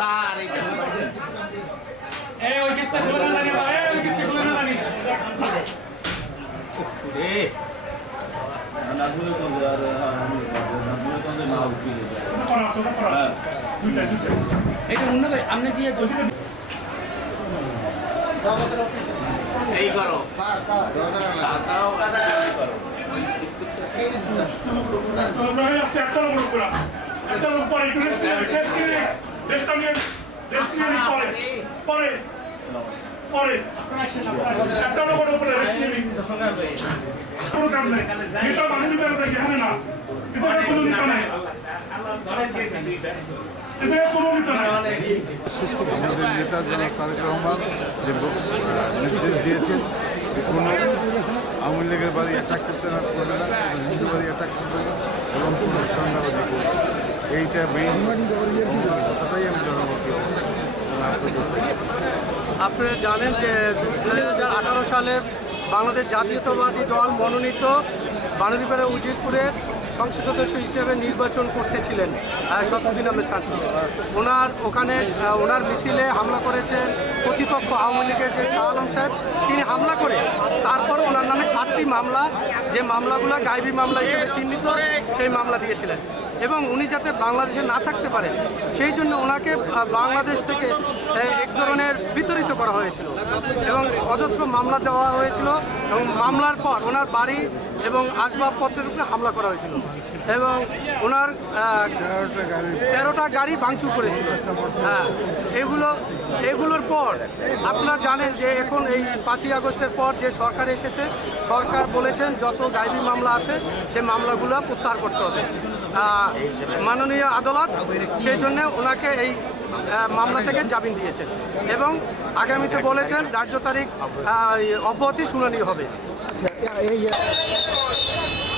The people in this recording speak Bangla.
স্যার এই উইকেটটা খুলে না লাগে ভাই উইকেটটা খুলে না লাগে রে না বলে তো আর না বলে তো না উঠি দুইটা দুইটা এটা মুন্না ভাই আপনি দিয়ে দোষটা এই করো স্যার স্যার দাও করো তোমরা আজকে একটা লোক পুরা একটা লোক পরে একটু রেস্টটা নিয়ে রেস্ট নিয়ে নিই পরে পরে একটা লোক উপরে কোনো কাজ নেই। নেতা মানে দিবে যাই হ্যাঁ না। এসে কোনো নেতা নেই। আমাদের নেতা জনাব তারেক রহমান, যে নির্দেশ দিয়েছেন যে কোনো আওয়ামী লীগের বাড়ি অ্যাটাক করতে না, করবে না হিন্দু বাড়ি অ্যাটাক করবে না। এবং এইটা কথাটাই আমি জানেন যে দু হাজার আঠারো সালে বাংলাদেশ জাতীয়তাবাদী দল মনোনীত বাণীপুরের উজিরপুরের সংসদ সদস্য হিসেবে নির্বাচন করতেছিলেন শতদিন আহমেদ শান্তি ওনার ওখানে ওনার মিছিলে হামলা করেছেন প্রতিপক্ষ আওয়ামী লীগের যে শাহ আলম সাহেব, তিনি হামলা করে তারপর ওনার নামে সাতটি মামলা, যে মামলাগুলো গাইবী মামলা হিসেবে চিহ্নিত, সেই মামলা দিয়েছিলেন। এবং উনি যাতে বাংলাদেশে না থাকতে পারেন সেই জন্য ওনাকে বাংলাদেশ থেকে এক ধরনের বিতরিত করা হয়েছিল। এবং অজস্র মামলা দেওয়া হয়েছিল এবং মামলার পর ওনার বাড়ি এবং আসবাবপত্রের উপরে হামলা করা হয়েছিল। এবং ওনার তেরোটা গাড়ি ভাঙচুর করেছিল। হ্যাঁ এগুলো, এগুলোর পর আপনারা জানেন যে এখন এই পাঁচই আগস্টের পর যে সরকার এসেছে, সরকার বলেছেন যত গাইবী মামলা আছে, সে মামলাগুলো প্রত্যাহার করতে হবে। মাননীয় আদালত সেই জন্য ওনাকে এই মামলা থেকে জামিন দিয়েছেন। এবং আগামীতে বলেছেন ধার্য তারিখ অব্যাহতি শুনানি হবে। 要爷爷。